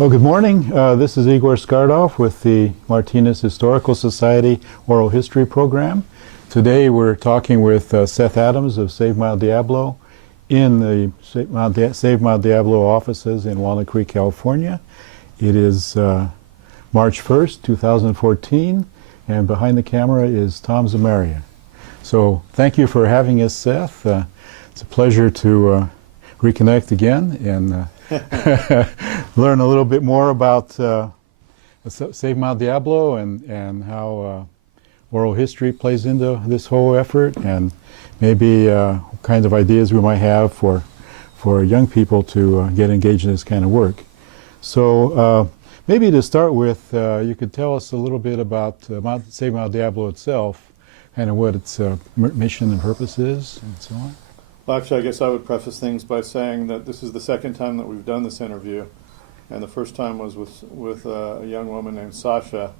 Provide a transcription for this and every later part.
Well, good morning. This is Igor Skardov with the Martinez Historical Society Oral History Program. Today we're talking with Seth Adams of Save Mount Diablo in the Save Mount Diablo offices in Walnut Creek, California. It is March 1st, 2014, and behind the camera is Tom Zamaria. So thank you for having us, Seth. It's a pleasure to reconnect again and learn a little bit more about Save Mount Diablo and how oral history plays into this whole effort, and maybe what kinds of ideas we might have for young people to get engaged in this kind of work. So maybe to start with, you could tell us a little bit about Save Mount Diablo itself, kind of what its mission and purpose is, and so on. Well, actually, I guess I would preface things by saying that this is the second time that we've done this interview, and the first time was with a young woman named Sasha,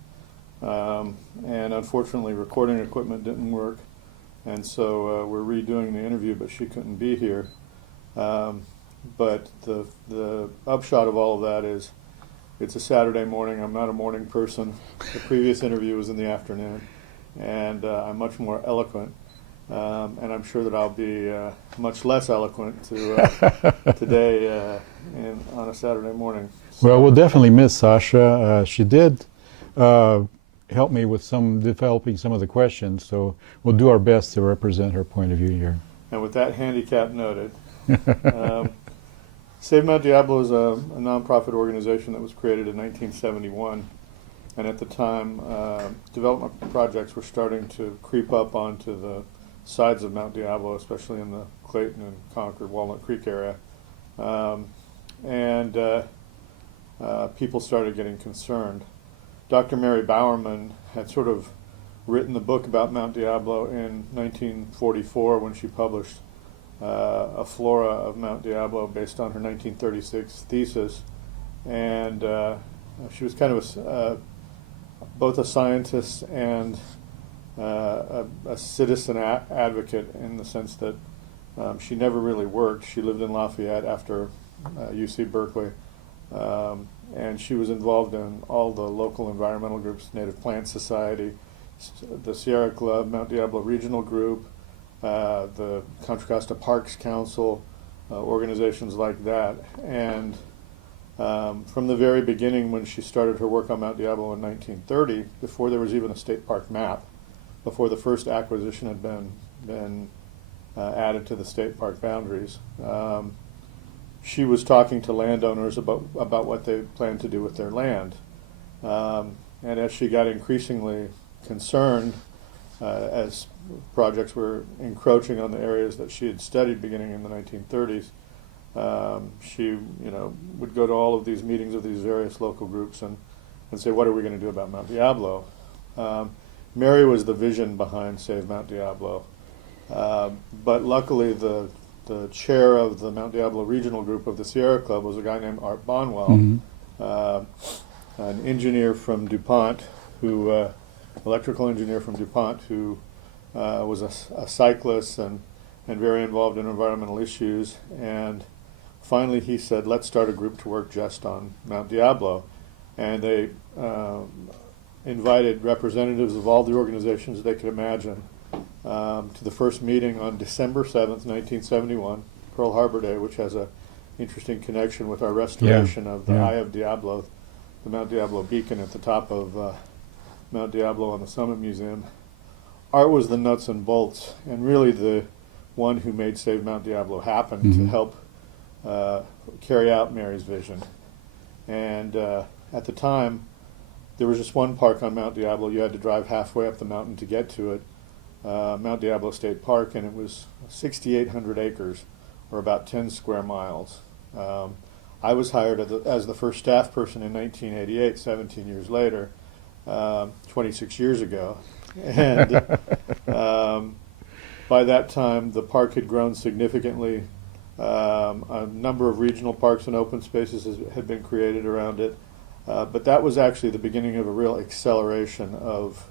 and unfortunately recording equipment didn't work, and so we're redoing the interview, but she couldn't be here. But the upshot of all of that is it's a Saturday morning. I'm not a morning person. The previous interview was in the afternoon, and I'm much more eloquent. And I'm sure that I'll be much less eloquent today on a Saturday morning. So, well, we'll definitely miss Sasha. She did help me with developing some of the questions, so we'll do our best to represent her point of view here. And with that handicap noted, Save Mount Diablo is a nonprofit organization that was created in 1971. And at the time, development projects were starting to creep up onto the sides of Mount Diablo, especially in the Clayton and Concord, Walnut Creek area. People started getting concerned. Dr. Mary Bowerman had sort of written the book about Mount Diablo in 1944 when she published a flora of Mount Diablo based on her 1936 thesis. And she was kind of both a scientist and a citizen advocate, in the sense that she never really worked. She lived in Lafayette after UC Berkeley, and she was involved in all the local environmental groups, Native Plant Society, the Sierra Club, Mount Diablo Regional Group, the Contra Costa Parks Council, organizations like that. And from the very beginning, when she started her work on Mount Diablo in 1930, before there was even a state park map, before the first acquisition had been added to the state park boundaries, she was talking to landowners about what they planned to do with their land. And as she got increasingly concerned, as projects were encroaching on the areas that she had studied beginning in the 1930s, she would go to all of these meetings of these various local groups and say, what are we going to do about Mount Diablo? Mary was the vision behind Save Mount Diablo, but luckily the chair of the Mount Diablo Regional Group of the Sierra Club was a guy named Art Bonwell, an engineer from DuPont, electrical engineer from DuPont, who was a cyclist and very involved in environmental issues. And finally he said, let's start a group to work just on Mount Diablo. And they invited representatives of all the organizations they could imagine to the first meeting on December 7th, 1971, Pearl Harbor Day, which has an interesting connection with our restoration of the Eye of Diablo, the Mount Diablo beacon at the top of Mount Diablo on the Summit Museum. Art was the nuts and bolts, and really the one who made Save Mount Diablo happen to help carry out Mary's vision. And at the time, there was just one park on Mount Diablo. You had to drive halfway up the mountain to get to it, Mount Diablo State Park, and it was 6,800 acres, or about 10 square miles. I was hired as the first staff person in 1988, 17 years later, 26 years ago. And by that time, the park had grown significantly. A number of regional parks and open spaces had been created around it. But that was actually the beginning of a real acceleration of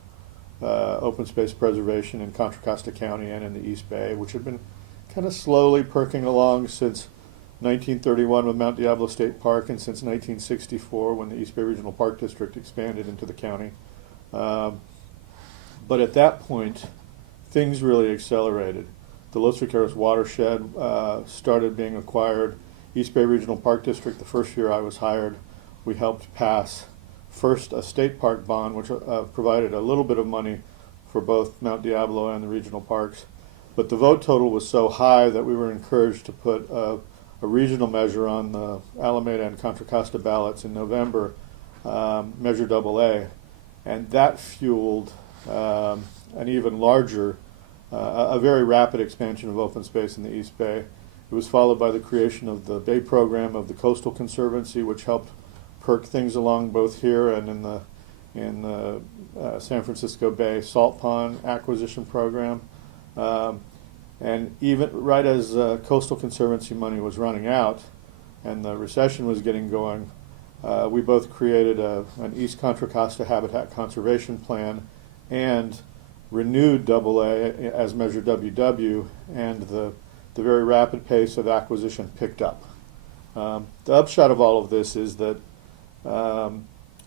open space preservation in Contra Costa County and in the East Bay, which had been kind of slowly perking along since 1931 with Mount Diablo State Park, and since 1964 when the East Bay Regional Park District expanded into the county. But at that point, things really accelerated. The Los Vaqueros watershed started being acquired. East Bay Regional Park District, the first year I was hired, we helped pass first a state park bond, which provided a little bit of money for both Mount Diablo and the regional parks. But the vote total was so high that we were encouraged to put a regional measure on the Alameda and Contra Costa ballots in November, Measure AA, and that fueled an even larger, a very rapid expansion of open space in the East Bay. It was followed by the creation of the Bay program of the Coastal Conservancy, which helped perk things along both here and in the San Francisco Bay Salt Pond acquisition program. And even right as Coastal Conservancy money was running out and the recession was getting going, we both created an East Contra Costa Habitat Conservation Plan and renewed AA as Measure WW, and the very rapid pace of acquisition picked up. The upshot of all of this is that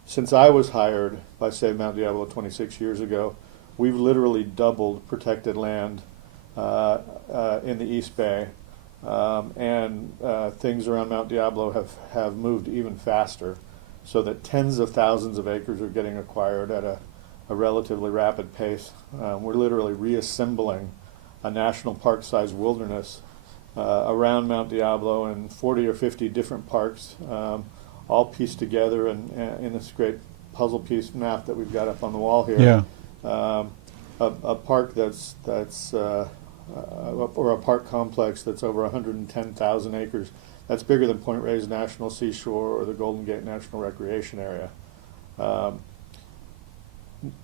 since I was hired by Save Mount Diablo 26 years ago, we've literally doubled protected land in the East Bay, and things around Mount Diablo have moved even faster, so that tens of thousands of acres are getting acquired at a relatively rapid pace. We're literally reassembling a national park-sized wilderness around Mount Diablo in 40 or 50 different parks, all pieced together in this great puzzle piece map that we've got up on the wall here. Yeah. A park or a park complex that's over 110,000 acres. That's bigger than Point Reyes National Seashore or the Golden Gate National Recreation Area.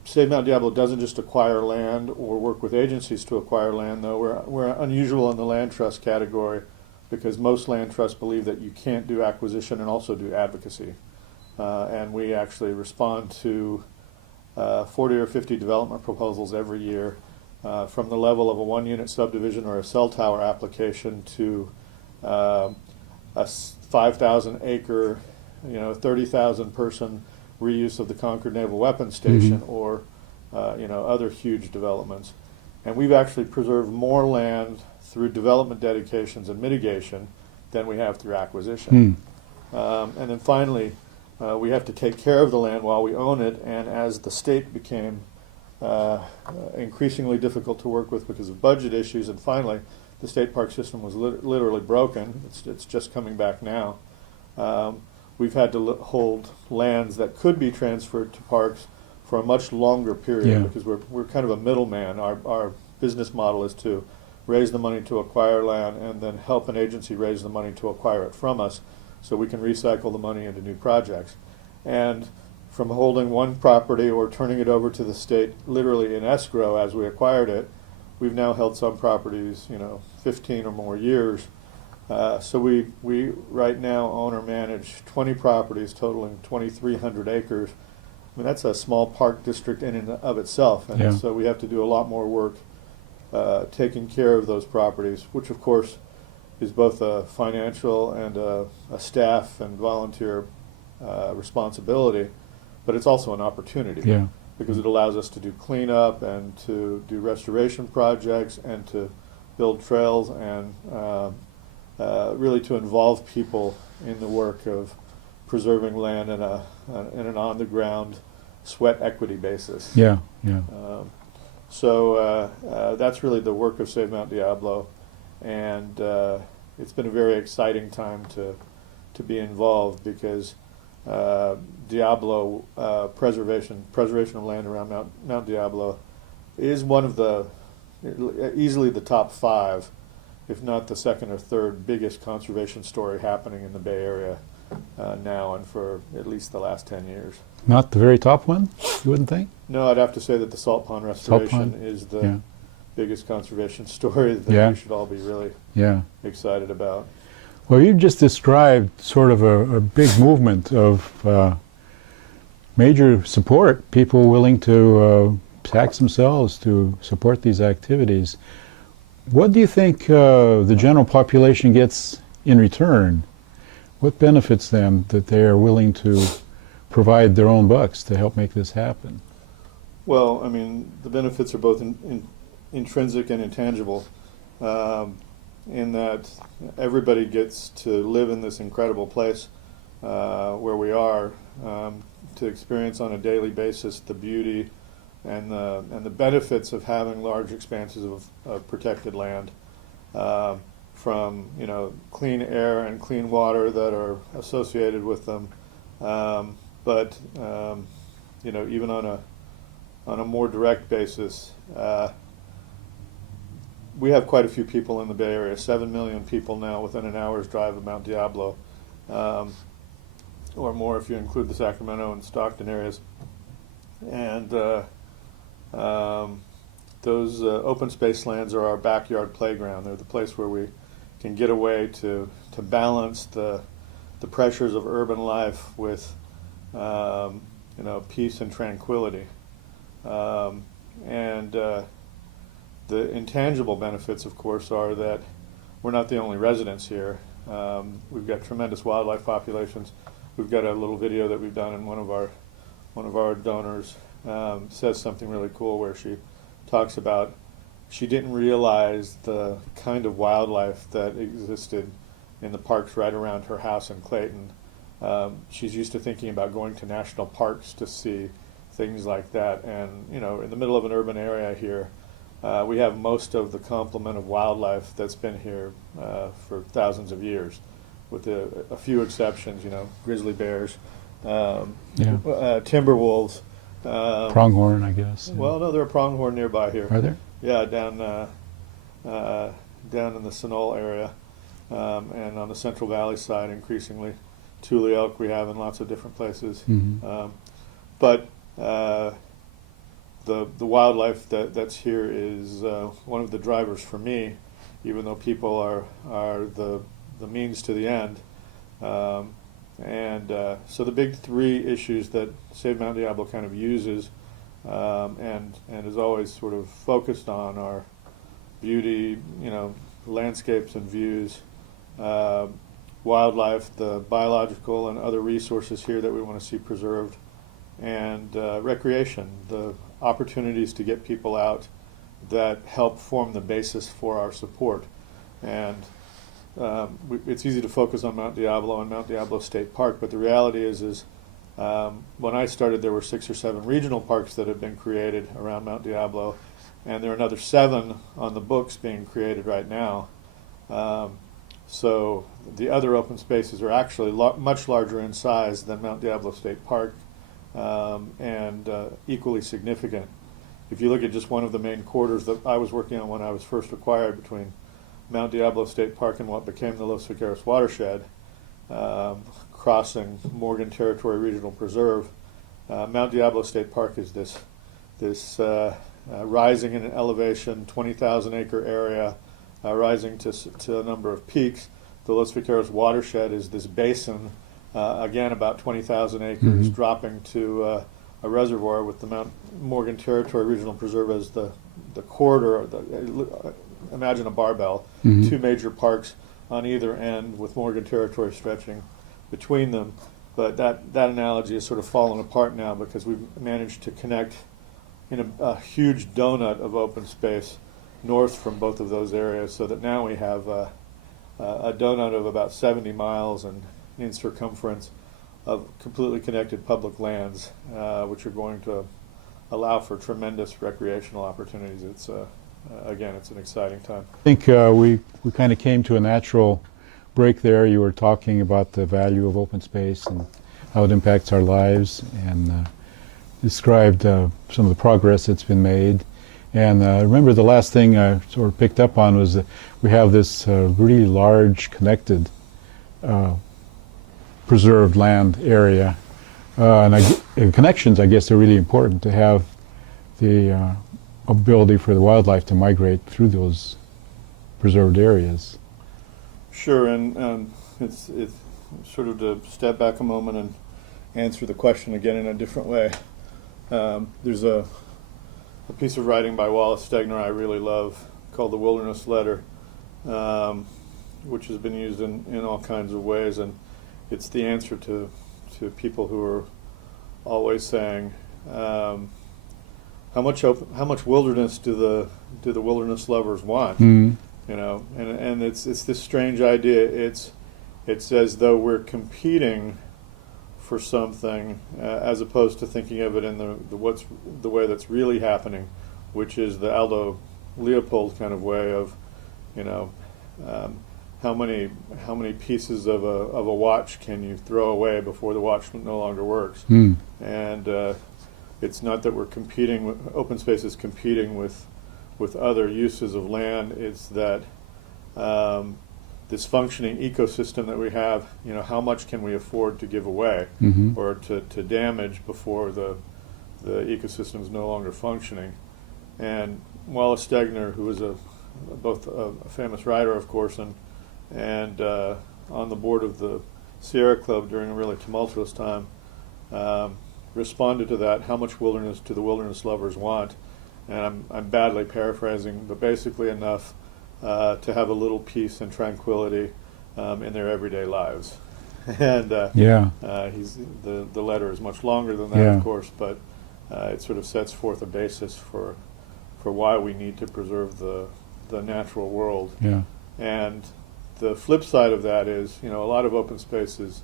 Save Mount Diablo doesn't just acquire land or work with agencies to acquire land, though. We're unusual in the land trust category because most land trusts believe that you can't do acquisition and also do advocacy. And we actually respond to 40 or 50 development proposals every year, from the level of a one-unit subdivision or a cell tower application to a 5,000 acre, 30,000 person reuse of the Concord Naval Weapons Station, or other huge developments. And we've actually preserved more land through development dedications and mitigation than we have through acquisition. And then finally, we have to take care of the land while we own it, and as the state became increasingly difficult to work with because of budget issues, and finally the state park system was literally broken. It's just coming back now. We've had to hold lands that could be transferred to parks for a much longer period, because we're kind of a middleman. Our business model is to raise the money to acquire land and then help an agency raise the money to acquire it from us so we can recycle the money into new projects. And from holding one property or turning it over to the state literally in escrow as we acquired it, we've now held some properties 15 or more years. So we right now own or manage 20 properties totaling 2,300 acres. I mean, that's a small park district in and of itself, and so we have to do a lot more work taking care of those properties, which of course is both a financial and a staff and volunteer responsibility, but it's also an opportunity, because it allows us to do cleanup and to do restoration projects and to build trails and really to involve people in the work of preserving land in an on-the-ground sweat equity basis. So that's really the work of Save Mount Diablo, and it's been a very exciting time to be involved, because Diablo preservation of land around Mount Diablo is one of the easily the top 5, if not the second or third biggest conservation story happening in the Bay Area now and for at least the last 10 years. Not the very top one, you wouldn't think? No, I'd have to say that the Salt Pond restoration is the biggest conservation story that we should all be really excited about. Well, you just described sort of a big movement of major support, people willing to tax themselves to support these activities. What do you think the general population gets in return, what benefits them that they are willing to provide their own bucks to help make this happen? Well, I mean, the benefits are both intrinsic and intangible, in that everybody gets to live in this incredible place where we are, to experience on a daily basis the beauty and the benefits of having large expanses of protected land, from clean air and clean water that are associated with them, but even on a more direct basis. We have quite a few people in the Bay Area, 7 million people now within an hour's drive of Mount Diablo, or more if you include the Sacramento and Stockton areas. And those open space lands are our backyard playground. They're the place where we can get away to balance the pressures of urban life with peace and tranquility. The intangible benefits, of course, are that we're not the only residents here. We've got tremendous wildlife populations. We've got a little video that we've done, and one of our donors says something really cool where she talks about she didn't realize the kind of wildlife that existed in the parks right around her house in Clayton. She's used to thinking about going to national parks to see things like that, and in the middle of an urban area here, we have most of the complement of wildlife that's been here for thousands of years, with a few exceptions. Grizzly bears, timber wolves, Pronghorn, I guess. well, no, there are pronghorn nearby here. Are there? Yeah, down in the Sunol area, and on the Central Valley side, increasingly. Tule elk we have in lots of different places. Mm-hmm. But the wildlife that's here is one of the drivers for me, even though people are the means to the end. So the big three issues that Save Mount Diablo kind of uses and is always sort of focused on are beauty, landscapes and views, wildlife, the biological and other resources here that we want to see preserved, and recreation, the opportunities to get people out that help form the basis for our support. And it's easy to focus on Mount Diablo and Mount Diablo State Park, but the reality is when I started, there were 6 or 7 regional parks that had been created around Mount Diablo, and there are another 7 on the books being created right now. So the other open spaces are actually much larger in size than Mount Diablo State Park, and equally significant. If you look at just one of the main corridors that I was working on when I was first acquired, between Mount Diablo State Park and what became the Los Vaqueros watershed, crossing Morgan Territory Regional Preserve, Mount Diablo State Park is this rising in elevation, 20,000 acre area, rising to a number of peaks. The Los Vaqueros watershed is this basin, again about 20,000 acres, Mm-hmm. dropping to a reservoir, with the Mount Morgan Territory Regional Preserve as the corridor. Imagine a barbell, Mm-hmm. 2 major parks on either end, with Morgan Territory stretching between them. But that analogy has sort of fallen apart now, because we've managed to connect in a huge donut of open space north from both of those areas, so that now we have a donut of about 70 miles in circumference of completely connected public lands, which are going to allow for tremendous recreational opportunities. It's again, it's an exciting time. I think we kind of came to a natural break there. You were talking about the value of open space and how it impacts our lives, and described some of the progress that's been made. And remember, the last thing I sort of picked up on was that we have this really large connected preserved land area. And connections, I guess, are really important to have the ability for the wildlife to migrate through those preserved areas. Sure, and it's sort of to step back a moment and answer the question again in a different way. There's a piece of writing by Wallace Stegner I really love, called The Wilderness Letter. which has been used in all kinds of ways, and it's the answer to people who are always saying, how much wilderness do the wilderness lovers want? Mm. You know, and it's this strange idea. It's as though we're competing for something, as opposed to thinking of it in the way that's really happening, which is the Aldo Leopold kind of way of, you know, how many pieces of a watch can you throw away before the watch no longer works? Mm. And it's not that we're competing with open space is competing with other uses of land. It's that this functioning ecosystem that we have, you know, how much can we afford to give away Mm-hmm. or to damage before the ecosystem is no longer functioning? And Wallace Stegner, who was both a famous writer, of course, and on the board of the Sierra Club during a really tumultuous time, responded to that, how much wilderness do the wilderness lovers want? And I'm badly paraphrasing, but basically enough to have a little peace and tranquility in their everyday lives. And the letter is much longer than that, of course, but it sort of sets forth a basis for why we need to preserve the natural world. Yeah. And the flip side of that is, you know, a lot of open space is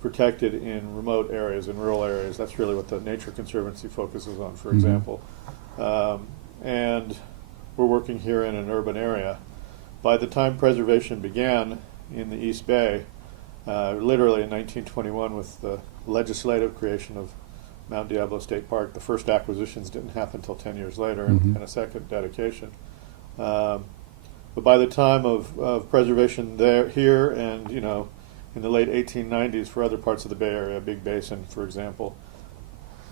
protected in remote areas, in rural areas. That's really what the Nature Conservancy focuses on, for example. And we're working here in an urban area. By the time preservation began in the East Bay, literally in 1921 with the legislative creation of Mount Diablo State Park, the first acquisitions didn't happen until 10 years later, and a second dedication. But by the time of preservation here and, you know, in the late 1890s for other parts of the Bay Area, Big Basin, for example,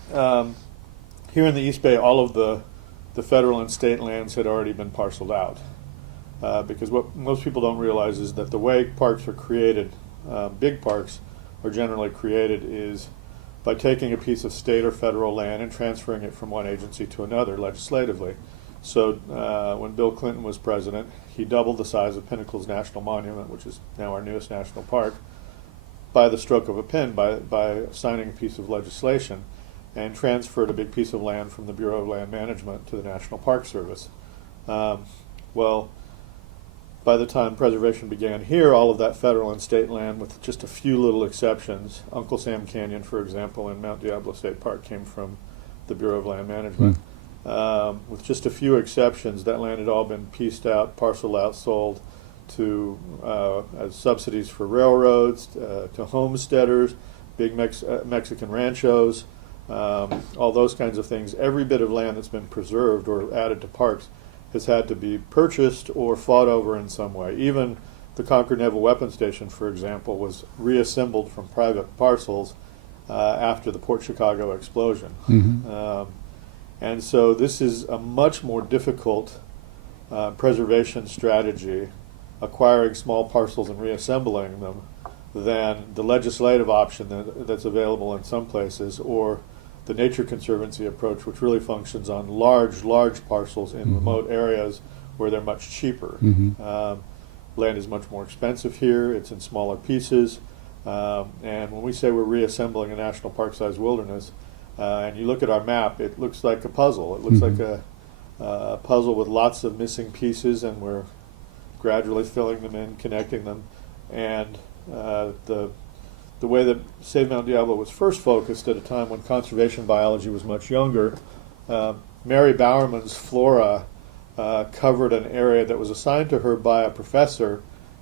here in the East Bay, all of the federal and state lands had already been parceled out. Because what most people don't realize is that the way parks are created, big parks are generally created, is by taking a piece of state or federal land and transferring it from one agency to another legislatively. So when Bill Clinton was president, he doubled the size of Pinnacles National Monument, which is now our newest national park, by the stroke of a pen, by signing a piece of legislation, and transferred a big piece of land from the Bureau of Land Management to the National Park Service. Well, by the time preservation began here, all of that federal and state land, with just a few little exceptions, Uncle Sam Canyon, for example, and Mount Diablo State Park came from the Bureau of Land Management. With just a few exceptions, that land had all been pieced out, parceled out, sold to as subsidies for railroads, to homesteaders, big Mexican ranchos, all those kinds of things. Every bit of land that's been preserved or added to parks has had to be purchased or fought over in some way. Even the Concord Naval Weapons Station, for example, was reassembled from private parcels after the Port Chicago explosion. And so this is a much more difficult preservation strategy, acquiring small parcels and reassembling them, than the legislative option that's available in some places, or the Nature Conservancy approach, which really functions on large parcels in remote areas where they're much cheaper. Land is much more expensive here. It's in smaller pieces. And when we say we're reassembling a national park-sized wilderness, and you look at our map, it looks like a puzzle. It looks like a puzzle with lots of missing pieces, and we're gradually filling them in, connecting them. And the way that Save Mount Diablo was first focused at a time when conservation biology was much younger, Mary Bowerman's flora covered an area that was assigned to her by a professor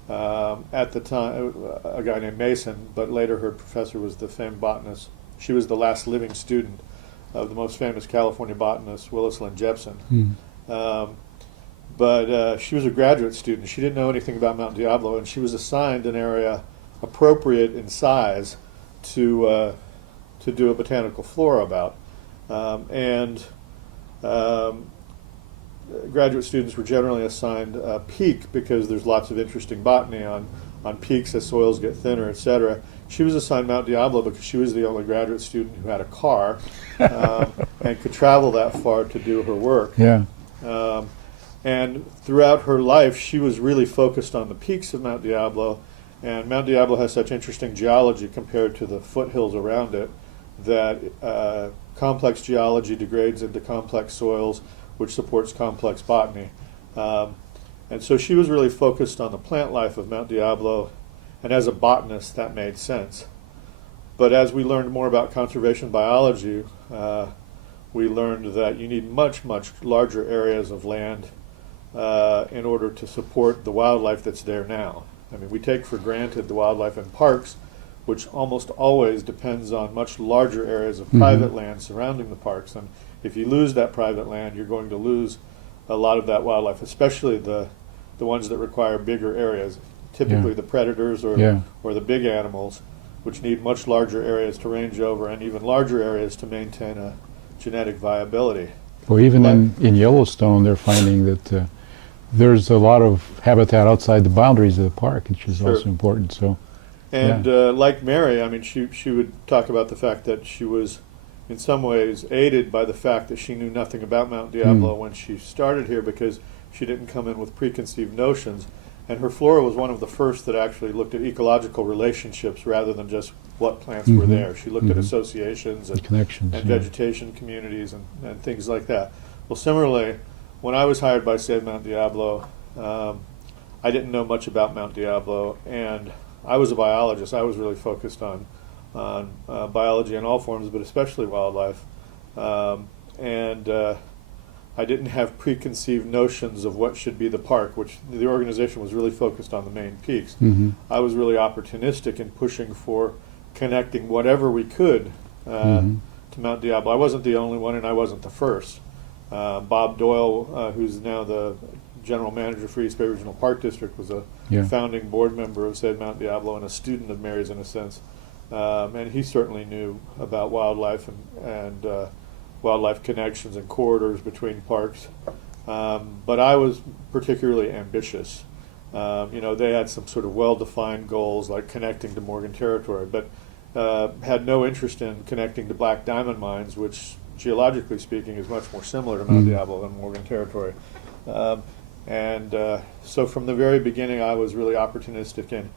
at the time, a guy named Mason, but later her professor was the famed botanist. She was the last living student of the most famous California botanist, Willis Lynn Jepson. But she was a graduate student. She didn't know anything about Mount Diablo, and she was assigned an area appropriate in size to do a botanical flora about. Graduate students were generally assigned a peak because there's lots of interesting botany on peaks as soils get thinner, etc. She was assigned Mount Diablo because she was the only graduate student who had a car and could travel that far to do her work. And throughout her life, she was really focused on the peaks of Mount Diablo. And Mount Diablo has such interesting geology compared to the foothills around it that complex geology degrades into complex soils, which supports complex botany. And so she was really focused on the plant life of Mount Diablo, and as a botanist, that made sense. But as we learned more about conservation biology, we learned that you need much, much larger areas of land in order to support the wildlife that's there now. I mean, we take for granted the wildlife in parks, which almost always depends on much larger areas of private land surrounding the parks. And if you lose that private land, you're going to lose a lot of that wildlife, especially the ones that require bigger areas, typically the predators or the big animals, which need much larger areas to range over and even larger areas to maintain a genetic viability. Well, even in Yellowstone, they're finding that there's a lot of habitat outside the boundaries of the park, which is also important. So, and like Mary, I mean, she would talk about the fact that she was, in some ways, aided by the fact that she knew nothing about Mount Diablo when she started here, because she didn't come in with preconceived notions. And her flora was one of the first that actually looked at ecological relationships rather than just what plants were there. She looked at associations and connections and vegetation communities and things like that. Well, similarly, when I was hired by Save Mount Diablo, I didn't know much about Mount Diablo, and I was a biologist. I was really focused on biology in all forms, but especially wildlife. I didn't have preconceived notions of what should be the park, which the organization was really focused on the main peaks. I was really opportunistic in pushing for connecting whatever we could to Mount Diablo. I wasn't the only one, and I wasn't the first. Bob Doyle, who's now the general manager for East Bay Regional Park District, was a founding board member of said Mount Diablo and a student of Mary's in a sense. And he certainly knew about wildlife and wildlife connections and corridors between parks. But I was particularly ambitious. They had some sort of well-defined goals like connecting to Morgan Territory, but had no interest in connecting to black diamond mines, which geologically speaking is much more similar to Mount Diablo than Morgan Territory. So from the very beginning, I was really opportunistic in,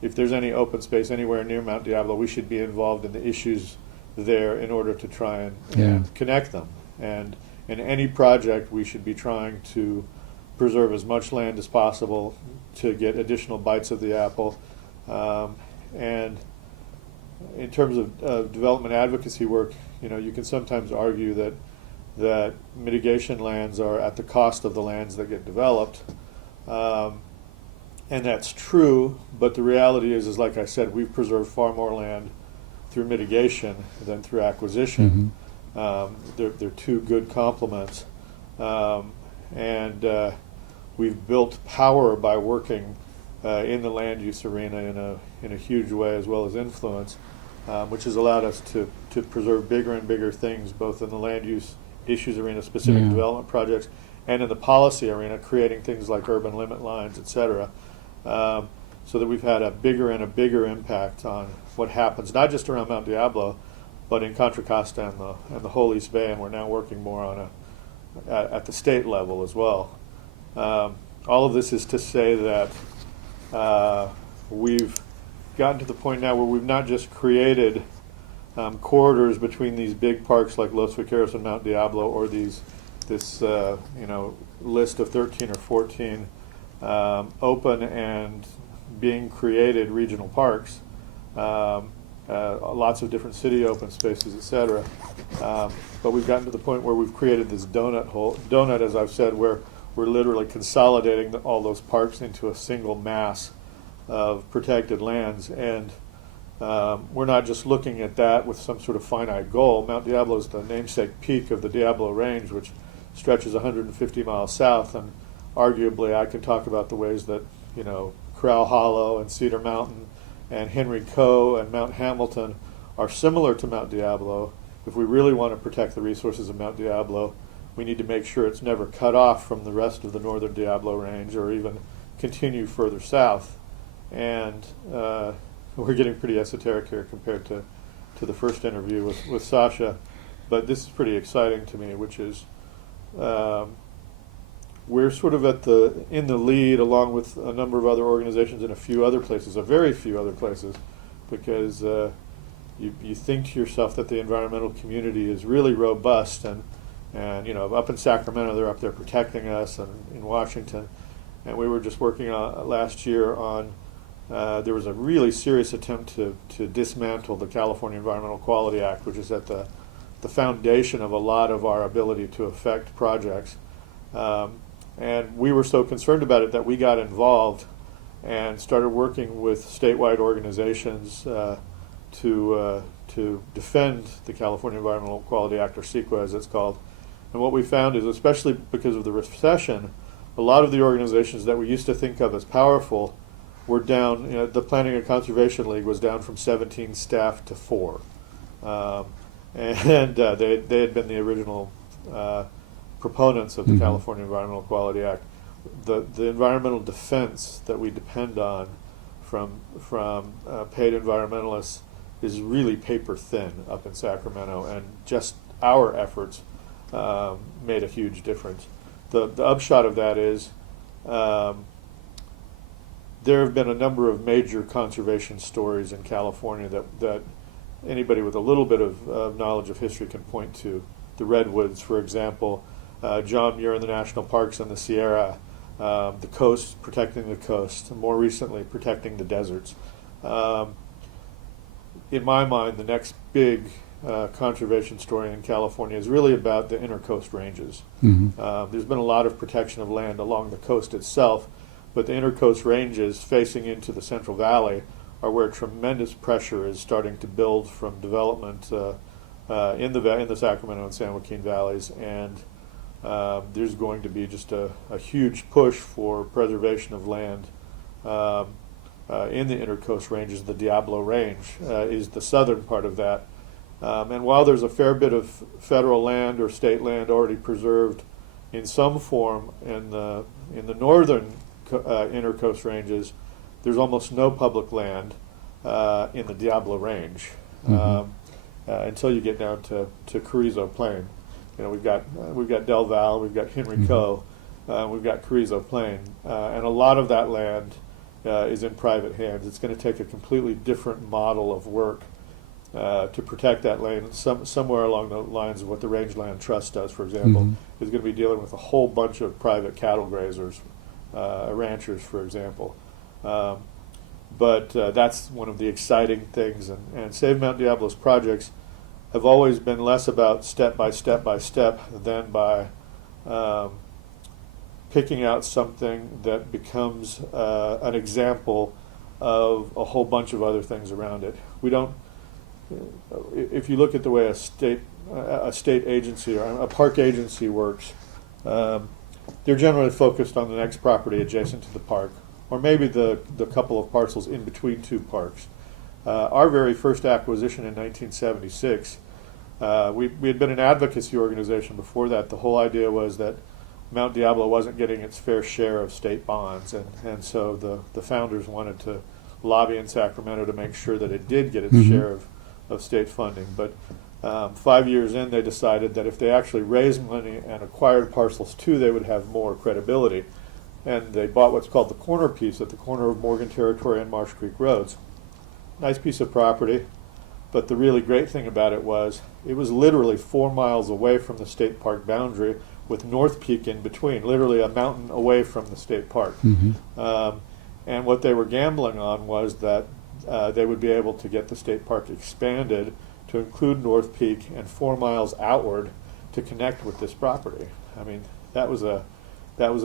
if there's any open space anywhere near Mount Diablo, we should be involved in the issues there in order to try and connect them. And in any project, we should be trying to preserve as much land as possible to get additional bites of the apple. And in terms of development advocacy work, you can sometimes argue that mitigation lands are at the cost of the lands that get developed. And that's true, but the reality is like I said, we've preserved far more land through mitigation than through acquisition. They're two good complements. We've built power by working in the land use arena in a huge way, as well as influence, which has allowed us to preserve bigger and bigger things, both in the land use issues arena, specific development projects, and in the policy arena, creating things like urban limit lines, et cetera, so that we've had a bigger and a bigger impact on what happens, not just around Mount Diablo, but in Contra Costa and the whole East Bay, and we're now working more on at the state level as well. All of this is to say that we've gotten to the point now where we've not just created corridors between these big parks like Los Vaqueros and Mount Diablo, or this list of 13 or 14 open and being created regional parks, lots of different city open spaces, etc. But we've gotten to the point where we've created this donut, as I've said, where we're literally consolidating all those parks into a single mass of protected lands. And we're not just looking at that with some sort of finite goal. Mount Diablo is the namesake peak of the Diablo Range, which stretches 150 miles south, and arguably I can talk about the ways that Corral Hollow and Cedar Mountain and Henry Coe and Mount Hamilton are similar to Mount Diablo. If we really want to protect the resources of Mount Diablo, we need to make sure it's never cut off from the rest of the northern Diablo Range, or even continue further south. And we're getting pretty esoteric here compared to the first interview with Sasha, but this is pretty exciting to me, which is we're sort of in the lead, along with a number of other organizations in a few other places, a very few other places, because you think to yourself that the environmental community is really robust, and up in Sacramento they're up there protecting us, and in Washington, and we were just working on last year on there was a really serious attempt to dismantle the California Environmental Quality Act, which is at the foundation of a lot of our ability to affect projects. And we were so concerned about it that we got involved and started working with statewide organizations to defend the California Environmental Quality Act, or CEQA as it's called. And what we found is, especially because of the recession, a lot of the organizations that we used to think of as powerful were down. The Planning and Conservation League was down from 17 staff to 4. They had been the original proponents of the California Environmental Quality Act. The environmental defense that we depend on from paid environmentalists is really paper thin up in Sacramento, and just our efforts made a huge difference. The upshot of that is there have been a number of major conservation stories in California that anybody with a little bit of knowledge of history can point to. The redwoods, for example, John Muir in the national parks in the Sierra, the coast, protecting the coast, and more recently protecting the deserts. In my mind, the next big conservation story in California is really about the intercoast ranges. There's been a lot of protection of land along the coast itself, but the intercoast ranges facing into the Central Valley are where tremendous pressure is starting to build from development in the Sacramento and San Joaquin valleys, and there's going to be just a huge push for preservation of land in the intercoast ranges. The Diablo Range is the southern part of that, and while there's a fair bit of federal land or state land already preserved in some form in the northern intercoast ranges, there's almost no public land in the Diablo Range until you get down to Carrizo Plain. We've got Del Val, we've got Henrico, we've got Carrizo Plain, and a lot of that land is in private hands. It's going to take a completely different model of work to protect that land. Somewhere along the lines of what the Rangeland Trust does, for example, is going to be dealing with a whole bunch of private cattle grazers, ranchers, for example. But that's one of the exciting things, and Save Mount Diablo's projects have always been less about step by step than by picking out something that becomes an example of a whole bunch of other things around it. We don't. If you look at the way a state agency or a park agency works, they're generally focused on the next property adjacent to the park, or maybe the couple of parcels in between two parks. Our very first acquisition in 1976, we had been an advocacy organization before that. The whole idea was that Mount Diablo wasn't getting its fair share of state bonds, and so the founders wanted to lobby in Sacramento to make sure that it did get its share of state funding. But 5 years in, they decided that if they actually raised money and acquired parcels too, they would have more credibility. And they bought what's called the corner piece at the corner of Morgan Territory and Marsh Creek Roads. Nice piece of property, but the really great thing about it was literally 4 miles away from the state park boundary, with North Peak in between, literally a mountain away from the state park. And what they were gambling on was that they would be able to get the state park expanded to include North Peak and 4 miles outward to connect with this property. I mean, that was a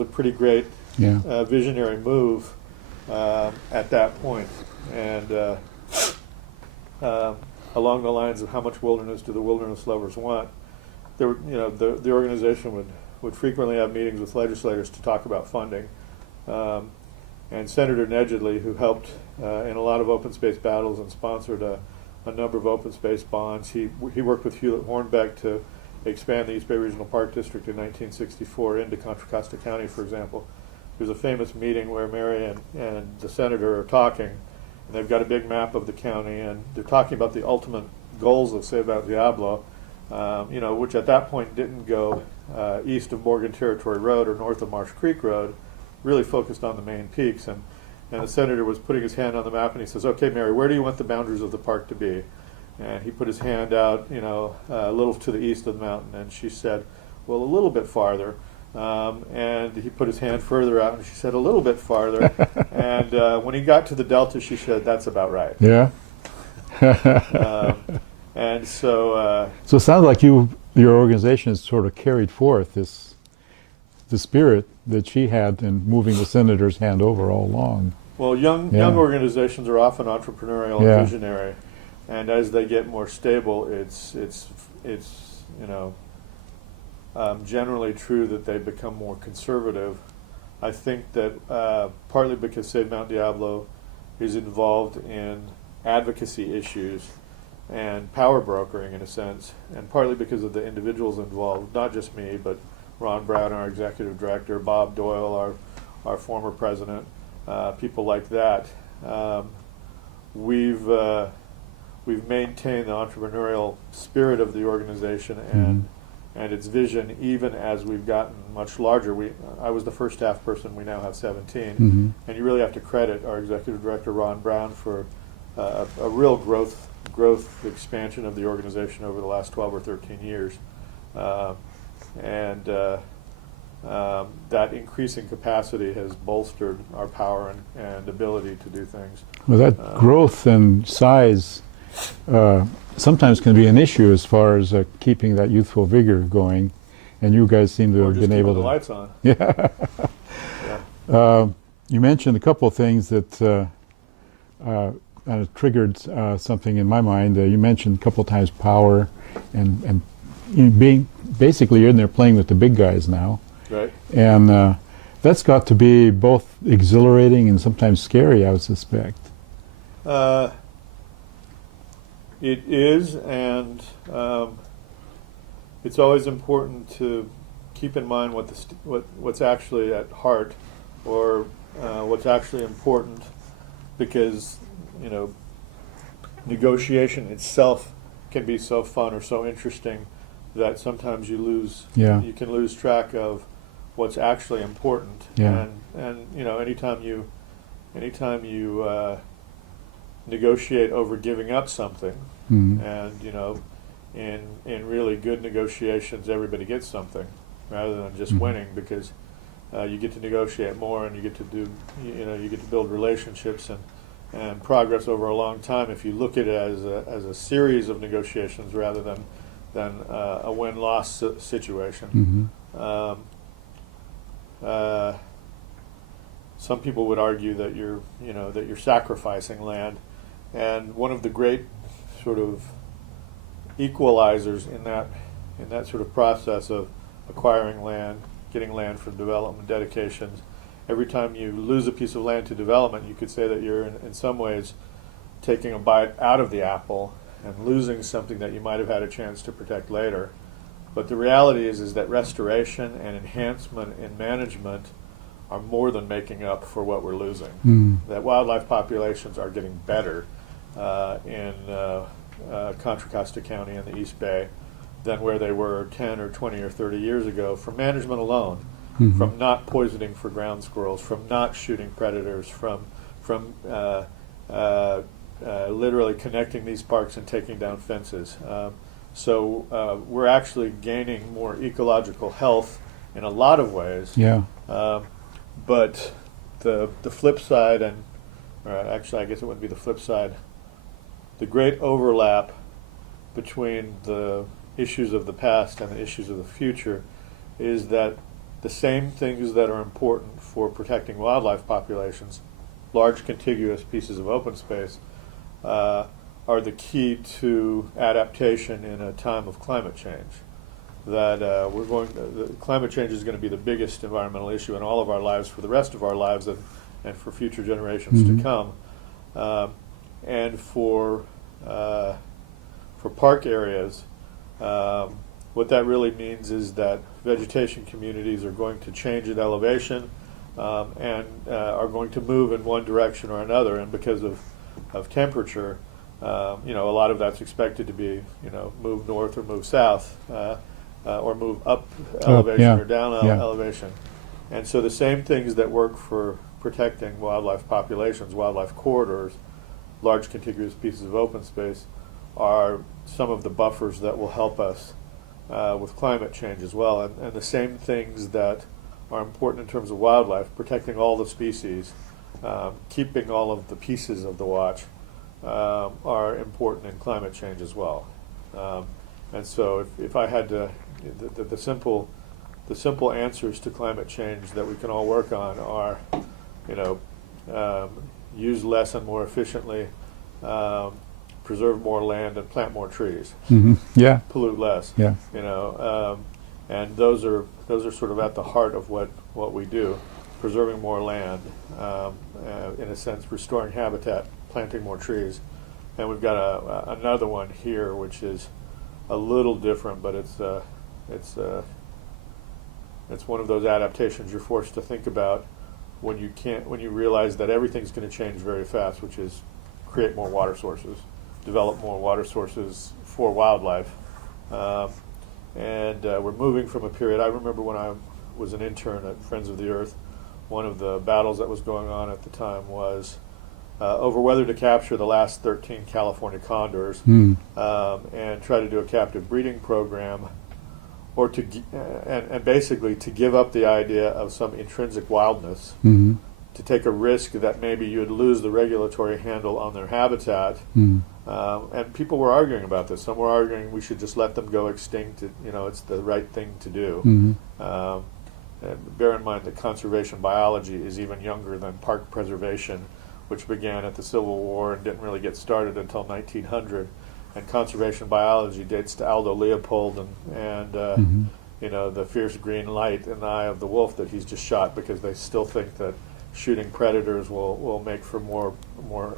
pretty great visionary move at that point. And along the lines of how much wilderness do the wilderness lovers want, there were, the organization would frequently have meetings with legislators to talk about funding. And Senator Nedgedly, who helped in a lot of open space battles and sponsored a number of open space bonds, he worked with Hewlett Hornbeck to expand the East Bay Regional Park District in 1964 into Contra Costa County, for example. There's a famous meeting where Mary and the senator are talking, and they've got a big map of the county, and they're talking about the ultimate goals of Save Mount Diablo, which at that point didn't go east of Morgan Territory Road or north of Marsh Creek Road, really focused on the main peaks. And the senator was putting his hand on the map, and he says, "Okay, Mary, where do you want the boundaries of the park to be?" And he put his hand out, a little to the east of the mountain, and she said, "Well, a little bit farther." And he put his hand further out, and she said, "A little bit farther." And when he got to the delta, she said, "That's about right." Yeah. And so, So it sounds like your organization has sort of carried forth the spirit that she had in moving the senator's hand over all along. well, young organizations are often entrepreneurial Yeah. and visionary, and as they get more stable, it's generally true that they become more conservative. I think that partly because Save Mount Diablo is involved in advocacy issues and power brokering in a sense, and partly because of the individuals involved, not just me, but Ron Brown, our executive director, Bob Doyle, our former president, people like that. We've maintained the entrepreneurial spirit of the organization and its vision, even as we've gotten much larger. I was the first staff person. We now have 17, and you really have to credit our executive director, Ron Brown, for a real growth expansion of the organization over the last 12 or 13 years. That increasing capacity has bolstered our power and ability to do things. Well, that growth and size sometimes can be an issue as far as keeping that youthful vigor going, and you guys seem to Or have just been able keeping to. the lights on. Yeah. Yeah. You mentioned a couple of things that triggered something in my mind. You mentioned a couple of times power, and being basically you're in there playing with the big guys now, Right. and that's got to be both exhilarating and sometimes scary, I would suspect. It is, and it's always important to keep in mind what's actually at heart, or what's actually important, because negotiation itself can be so fun or so interesting that sometimes you can lose track of what's actually important. Yeah. And anytime you negotiate over giving up something, and in really good negotiations everybody gets something rather than just winning, because you get to negotiate more, and you get to build relationships and progress over a long time if you look at it as a series of negotiations rather than a win-loss situation. Some people would argue that you're sacrificing land, and one of the great sort of equalizers in that sort of process of acquiring land, getting land for development dedications. Every time you lose a piece of land to development, you could say that you're in some ways taking a bite out of the apple and losing something that you might have had a chance to protect later. But the reality is that restoration and enhancement in management are more than making up for what we're losing. That wildlife populations are getting better in Contra Costa County and the East Bay than where they were 10 or 20 or 30 years ago from management alone, from not poisoning for ground squirrels, from not shooting predators, from literally connecting these parks and taking down fences. So we're actually gaining more ecological health in a lot of ways. Yeah. But the flip side, actually I guess it wouldn't be the flip side, the great overlap between the issues of the past and the issues of the future is that the same things that are important for protecting wildlife populations, large contiguous pieces of open space, are the key to adaptation in a time of climate change. That climate change is going to be the biggest environmental issue in all of our lives for the rest of our lives and for future generations to come. And for park areas, what that really means is that vegetation communities are going to change in elevation and are going to move in one direction or another. And because of temperature, A lot of that's expected to be, move north or move south, or move up elevation yeah, or down yeah. elevation. And so the same things that work for protecting wildlife populations, wildlife corridors, large contiguous pieces of open space, are some of the buffers that will help us with climate change as well. And the same things that are important in terms of wildlife, protecting all the species, keeping all of the pieces of the watch, are important in climate change as well. And so if I had to, the simple answers to climate change that we can all work on are, use less and more efficiently, preserve more land and plant more trees, Yeah, pollute less. yeah. And those are sort of at the heart of what we do, preserving more land, in a sense, restoring habitat, planting more trees. And we've got another one here, which is a little different, but it's one of those adaptations you're forced to think about when you realize that everything's going to change very fast, which is create more water sources, develop more water sources for wildlife. And we're moving from a period. I remember when I was an intern at Friends of the Earth, one of the battles that was going on at the time was over whether to capture the last 13 California condors and try to do a captive breeding program, or and basically to give up the idea of some intrinsic wildness, to take a risk that maybe you would lose the regulatory handle on their habitat. And people were arguing about this. Some were arguing we should just let them go extinct. It's the right thing to do. And bear in mind that conservation biology is even younger than park preservation, which began at the Civil War and didn't really get started until 1900. And conservation biology dates to Aldo Leopold and the fierce green light in the eye of the wolf that he's just shot, because they still think that shooting predators will make for more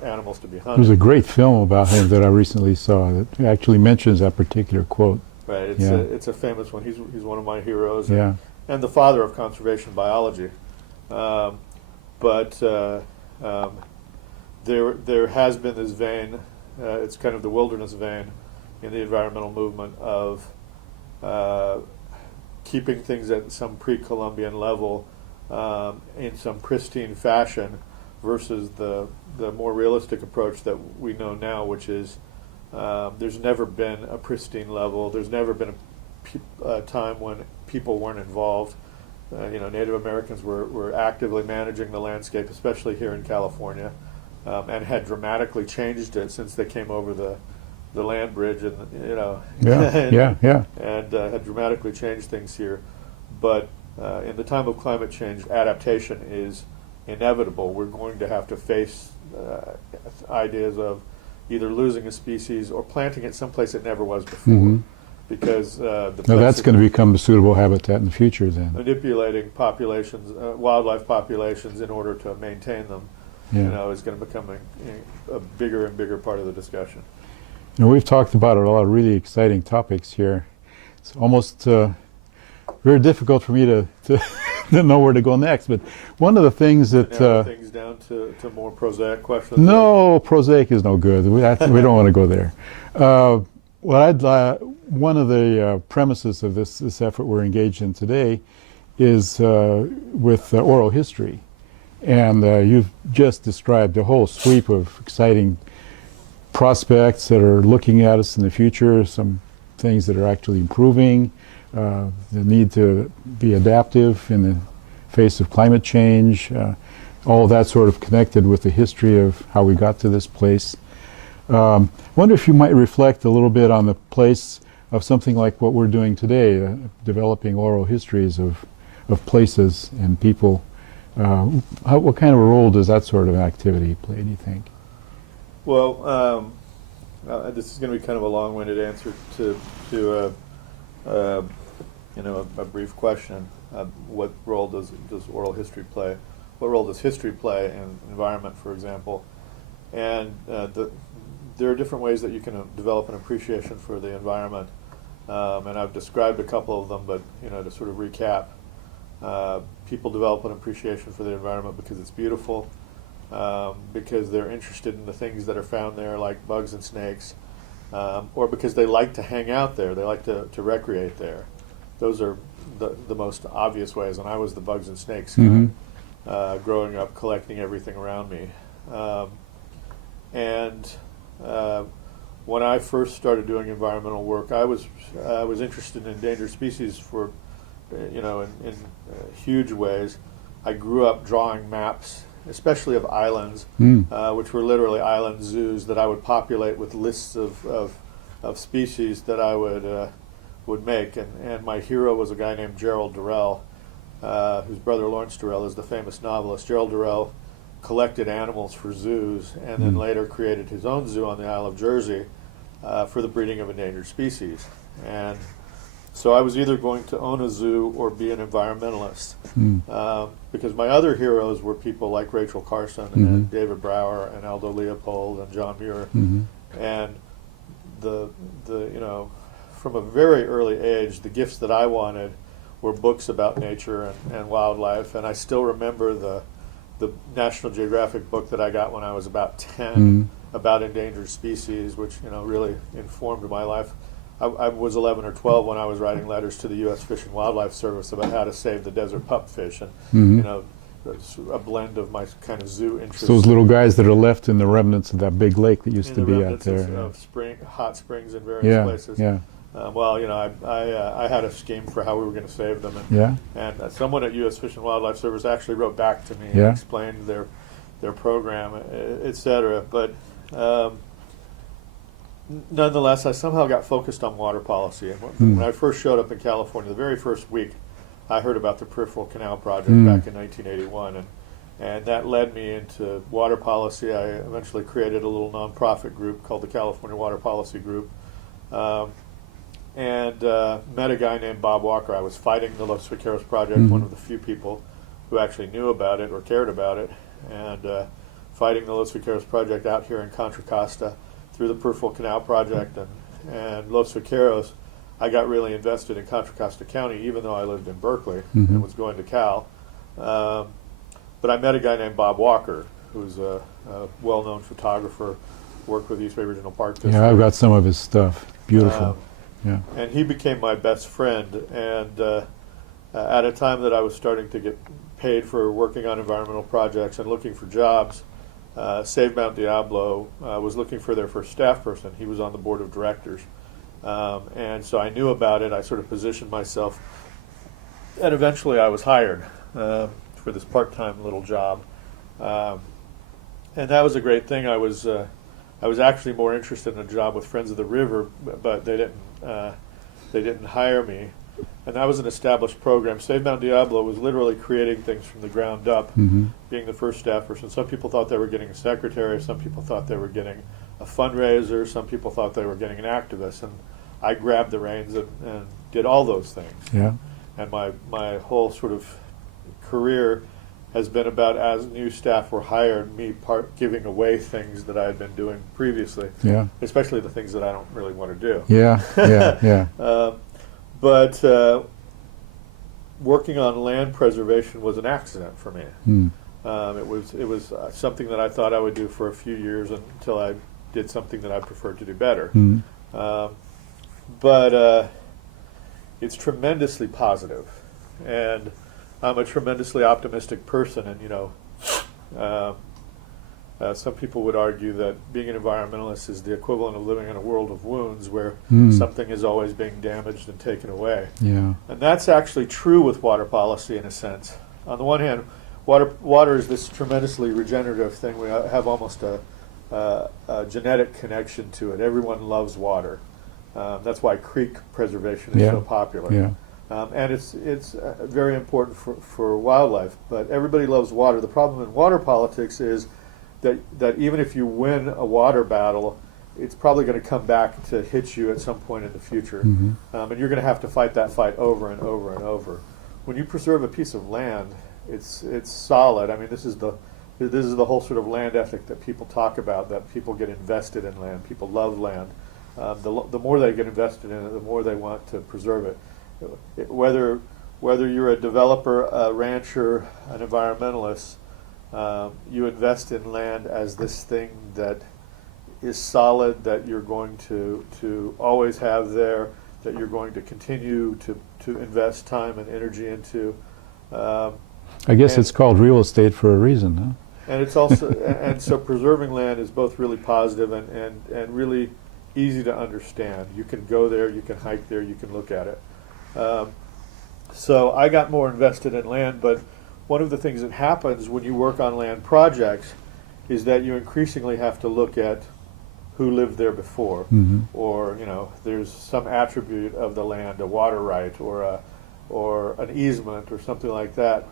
animals to be hunted. There's a great film about him that I recently saw that actually mentions that particular quote. Right, it's a famous one. He's one of my heroes. Yeah. And the father of conservation biology. But there has been this vein, it's kind of the wilderness vein in the environmental movement of keeping things at some pre-Columbian level in some pristine fashion, versus the more realistic approach that we know now, which is there's never been a pristine level. There's never been a time when people weren't involved. Native Americans were actively managing the landscape, especially here in California, and had dramatically changed it since they came over the land bridge, and and had dramatically changed things here. But in the time of climate change, adaptation is inevitable. We're going to have to face ideas of either losing a species or planting it someplace it never was before. Because that's going to become a suitable habitat in the future then. Manipulating populations, wildlife populations, in order to maintain them, is going to become a bigger and bigger part of the discussion. We've talked about a lot of really exciting topics here. It's almost very difficult for me to know where to go next. But one of the things that narrow things down to more prosaic questions. No, prosaic is no good. We don't want to go there. One of the premises of this effort we're engaged in today is with oral history, and you've just described a whole sweep of exciting prospects that are looking at us in the future. Some things that are actually improving, the need to be adaptive in the face of climate change, all of that sort of connected with the history of how we got to this place. I wonder if you might reflect a little bit on the place of something like what we're doing today, developing oral histories of places and people. What kind of a role does that sort of activity play, do you think? Well, this is going to be kind of a long-winded answer to a brief question. What role does oral history play? What role does history play in environment, for example? And there are different ways that you can develop an appreciation for the environment, and I've described a couple of them. But to sort of recap, people develop an appreciation for the environment because it's beautiful. because they're interested in the things that are found there, like bugs and snakes, or because they like to hang out there, they like to recreate there. Those are the most obvious ways, and I was the bugs and snakes guy, growing up collecting everything around me. And when I first started doing environmental work, I was interested in endangered species for, in huge ways. I grew up drawing maps, especially of islands, which were literally island zoos that I would populate with lists of species that I would make. And my hero was a guy named Gerald Durrell, whose brother Lawrence Durrell is the famous novelist. Gerald Durrell collected animals for zoos and then later created his own zoo on the Isle of Jersey for the breeding of endangered species. And so I was either going to own a zoo or be an environmentalist, because my other heroes were people like Rachel Carson and David Brower and Aldo Leopold and John Muir. And from a very early age, the gifts that I wanted were books about nature and wildlife. And I still remember the National Geographic book that I got when I was about 10 about endangered species, which really informed my life. I was 11 or 12 when I was writing letters to the U.S. Fish and Wildlife Service about how to save the desert pupfish, and it's a blend of my kind of zoo interests. Those little guys that are left in the remnants of that big lake that used to be out there. Of hot springs in various places. Yeah. I had a scheme for how we were going to save them, and someone at U.S. Fish and Wildlife Service actually wrote back to me and explained their program, etc. But nonetheless, I somehow got focused on water policy. And when I first showed up in California, the very first week, I heard about the Peripheral Canal Project back in 1981, and that led me into water policy. I eventually created a little nonprofit group called the California Water Policy Group. And met a guy named Bob Walker. I was fighting the Los Vaqueros Project, one of the few people who actually knew about it or cared about it, and fighting the Los Vaqueros Project out here in Contra Costa through the Peripheral Canal Project and Los Vaqueros. I got really invested in Contra Costa County, even though I lived in Berkeley and was going to Cal. But I met a guy named Bob Walker, who's a well-known photographer, worked with East Bay Regional Park District. Yeah, I've got some of his stuff. Beautiful. And he became my best friend. And at a time that I was starting to get paid for working on environmental projects and looking for jobs, Save Mount Diablo was looking for their first staff person. He was on the board of directors. And so I knew about it. I sort of positioned myself. And eventually I was hired for this part-time little job. And that was a great thing. I was actually more interested in a job with Friends of the River, but they didn't hire me. And that was an established program. Save Mount Diablo was literally creating things from the ground up, being the first staff person. Some people thought they were getting a secretary. Some people thought they were getting a fundraiser. Some people thought they were getting an activist. And I grabbed the reins and did all those things. Yeah. And my whole sort of career has been about, as new staff were hired, me giving away things that I had been doing previously, especially the things that I don't really want to do. But working on land preservation was an accident for me. It was something that I thought I would do for a few years until I did something that I preferred to do better. But it's tremendously positive, and I'm a tremendously optimistic person, and some people would argue that being an environmentalist is the equivalent of living in a world of wounds where something is always being damaged and taken away. And that's actually true with water policy in a sense. On the one hand, water is this tremendously regenerative thing. We have almost a genetic connection to it. Everyone loves water. That's why creek preservation is so popular. And it's very important for wildlife, but everybody loves water. The problem in water politics is that even if you win a water battle, it's probably going to come back to hit you at some point in the future. And you're going to have to fight that fight over and over and over. When you preserve a piece of land, it's solid. I mean, this is the whole sort of land ethic that people talk about, that people get invested in land. People love land. The more they get invested in it, the more they want to preserve it. Whether you're a developer, a rancher, an environmentalist, You invest in land as this thing that is solid, that you're going to always have there, that you're going to continue to invest time and energy into. I guess and- it's called real estate for a reason, huh? And it's also and so preserving land is both really positive and really easy to understand. You can go there, you can hike there, you can look at it. So I got more invested in land, but one of the things that happens when you work on land projects is that you increasingly have to look at who lived there before, or there's some attribute of the land, a water right or an easement or something like that,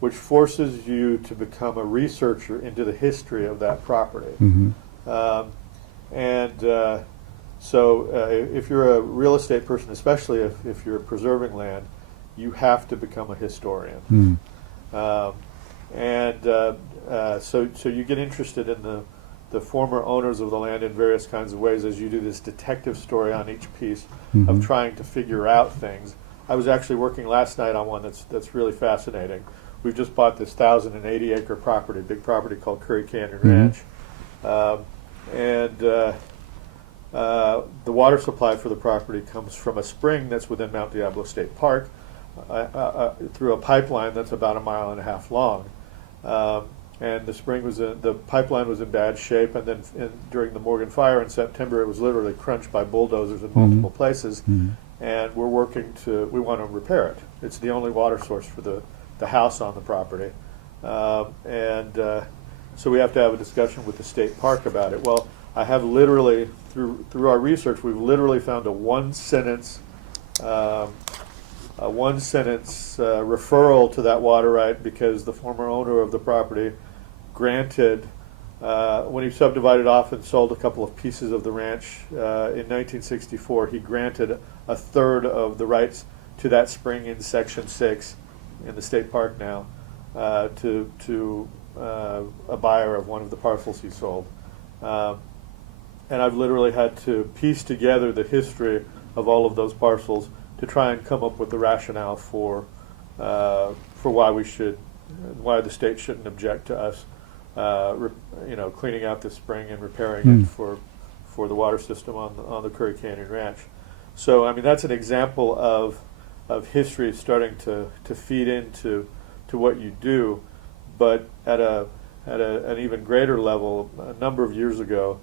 which forces you to become a researcher into the history of that property. So if you're a real estate person, especially if you're preserving land, you have to become a historian. So you get interested in the former owners of the land in various kinds of ways as you do this detective story on each piece of trying to figure out things. I was actually working last night on one that's really fascinating. We've just bought this 1,080-acre property, big property called Curry Canyon Ranch. The water supply for the property comes from a spring that's within Mount Diablo State Park through a pipeline that's about 1.5 miles long. And the pipeline was in bad shape, and then during the Morgan fire in September, it was literally crunched by bulldozers in multiple places. And we want to repair it. It's the only water source for the house on the property. So we have to have a discussion with the state park about it. Well, I have literally, through our research, we've literally found a one-sentence referral to that water right, because the former owner of the property granted, when he subdivided off and sold a couple of pieces of the ranch in 1964, he granted a third of the rights to that spring in Section 6 in the state park now to a buyer of one of the parcels he sold. And I've literally had to piece together the history of all of those parcels to try and come up with the rationale for why the state shouldn't object to us, cleaning out the spring and repairing it for the water system on the Curry Canyon Ranch. So I mean, that's an example of history starting to feed into what you do, but at an even greater level. A number of years ago,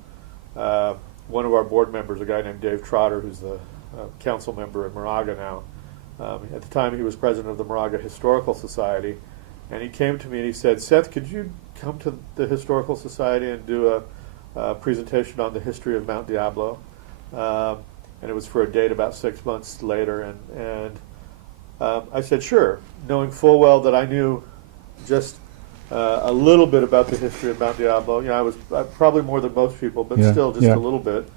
one of our board members, a guy named Dave Trotter, who's the council member in Moraga now, at the time he was president of the Moraga Historical Society, and he came to me and he said, "Seth, could you come to the Historical Society and do a presentation on the history of Mount Diablo?" And it was for a date about 6 months later, and I said, "Sure," knowing full well that I knew just a little bit about the history of Mount Diablo. I was probably more than most people, but still just a little bit.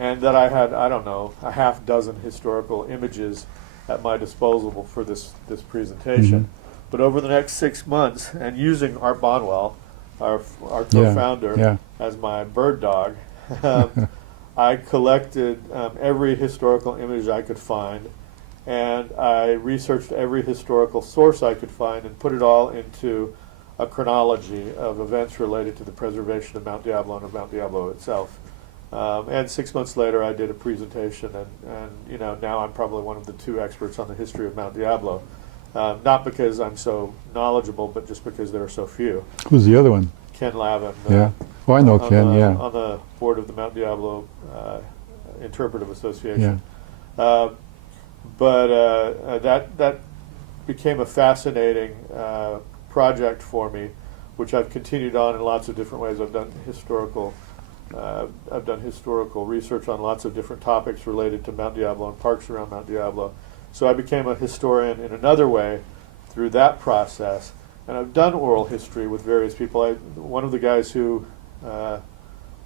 And that I had, I don't know, a half dozen historical images at my disposal for this presentation. But over the next 6 months, and using Art Bonwell, our co-founder, as my bird dog, I collected every historical image I could find, and I researched every historical source I could find and put it all into a chronology of events related to the preservation of Mount Diablo and of Mount Diablo itself. And 6 months later, I did a presentation, and now I'm probably one of the 2 experts on the history of Mount Diablo. Not because I'm so knowledgeable, but just because there are so few. Who's the other one? Ken Lavin. Oh, I know Ken. On the board of the Mount Diablo Interpretive Association. But that became a fascinating project for me, which I've continued on in lots of different ways. I've done historical research on lots of different topics related to Mount Diablo and parks around Mount Diablo. So I became a historian in another way through that process. And I've done oral history with various people. One of the guys who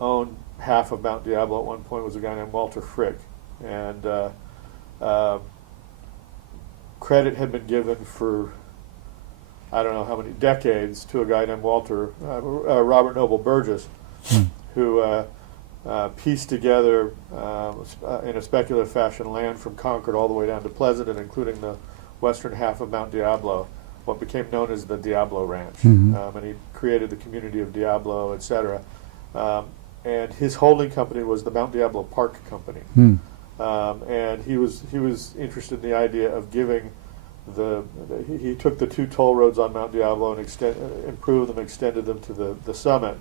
owned half of Mount Diablo at one point was a guy named Walter Frick. And credit had been given for, I don't know how many decades, to a guy named Robert Noble Burgess, who pieced together in a speculative fashion land from Concord all the way down to Pleasanton, including the western half of Mount Diablo. what became known as the Diablo Ranch. Mhm. And he created the community of Diablo, etc. And his holding company was the Mount Diablo Park Company. Hmm. And he was interested in the idea of giving he took the 2 toll roads on Mount Diablo and improved them, extended them to the summit,